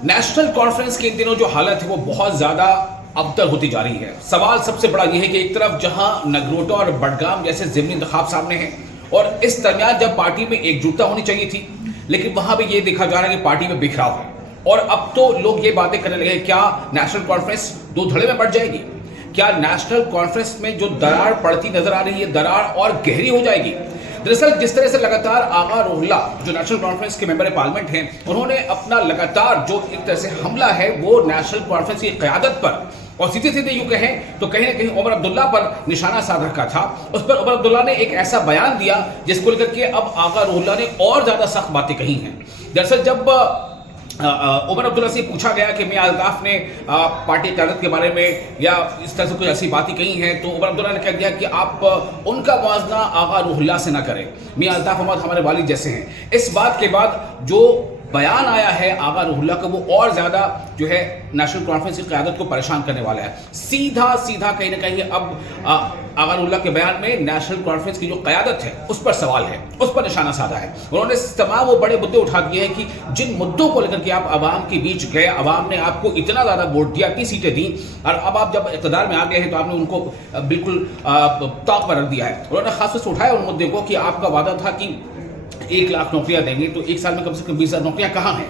National conference के इन दिनों जो हालत है वो बहुत ज्यादा अबतर होती जा रही है। सवाल सबसे बड़ा यह है कि एक तरफ जहां नगरोटा और बडगाम जैसे ज़िमनी इंतखाब सामने हैं और इस दरमियान जब पार्टी में एकजुटता होनी चाहिए थी, लेकिन वहां भी ये देखा जा रहा है कि पार्टी में बिखराव है। और अब तो लोग ये बातें करने लगे, क्या नेशनल कॉन्फ्रेंस दो धड़े में बढ़ जाएगी? क्या नेशनल कॉन्फ्रेंस में जो दरार पड़ती नजर आ रही है, दरार और गहरी हो जाएगी? दरअसल जिस तरह से लगातार आगा रोहिल्ला जो नेशनल कॉन्फ्रेंस के मेंबर पार्लियामेंट हैं, उन्होंने अपना लगातार जो एक तरह से हमला है वो नेशनल कॉन्फ्रेंस की क़यादत पर और सीधे सीधे यूं कहें तो कहीं ना कहीं उमर अब्दुल्ला पर निशाना साध रखा था। उस पर उमर अब्दुल्ला ने एक ऐसा बयान दिया जिसको लेकर के अब आगा रोहिल्ला ने और ज्यादा सख्त बातें कही हैं। दरअसल जब उमर अब्दुल्ला से पूछा गया कि मियां अल्ताफ ने पार्टी क़यादत के बारे में या इस तरह से कुछ ऐसी बातें कही हैं, तो उमर अब्दुल्ला ने कह दिया कि आप उनका मुआवजा आगा रोहिल्ला से ना करें, मियां अल्ताफ हमारे वालिद जैसे हैं। इस बात के बाद जो बयान आया है आगा रोहिल्ला का वो और ज्यादा जो है नेशनल कॉन्फ्रेंस की क़यादत को परेशान करने वाला है। सीधा सीधा कहीं ना कहीं अब आगा रोहिल्ला के बयान में नेशनल कॉन्फ्रेंस की जो क़यादत है उस पर सवाल है, उस पर निशाना साधा है। उन्होंने तमाम वो बड़े मुद्दे उठा दिए हैं कि जिन मुद्दों को लेकर के आप आवाम के बीच गए, आवाम ने आपको इतना ज़्यादा वोट दिया, इतनी सीटें दी, और अब आप जब इक़्तिदार में आ गए हैं तो आपने उनको बिल्कुल ताक पर रख दिया है। उन्होंने खास से उठाया उन मुद्दे को कि आपका वादा था कि 1 लाख नौकरियां देंगे, तो एक साल में कम से कम 20,000 नौकरियां कहाँ हैं?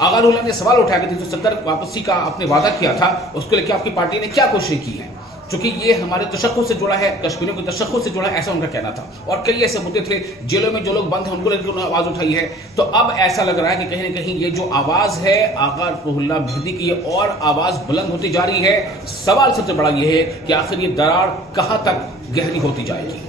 आगा रोहिल्ला ने सवाल उठाया कि 370 वापसी का आपने वादा किया था, उसको लेकर आपकी पार्टी ने क्या कोशिश की है? चूंकि ये हमारे तशक्कुस से जुड़ा है, कश्मीरियों के तशक्कुस से जुड़ा है, ऐसा उनका कहना था। और कई ऐसे मुद्दे थे, जेलों में जो लोग बंद हैं उनको लेकर उन्होंने आवाज़ उठाई है। तो अब ऐसा लग रहा है कि कहीं ना कहीं ये जो आवाज़ है आगा रोहिल्ला मेहदी की और आवाज़ बुलंद होती जा रही है। सवाल सबसे बड़ा ये है कि आखिर ये दरार कहाँ तक गहरी होती जाएगी।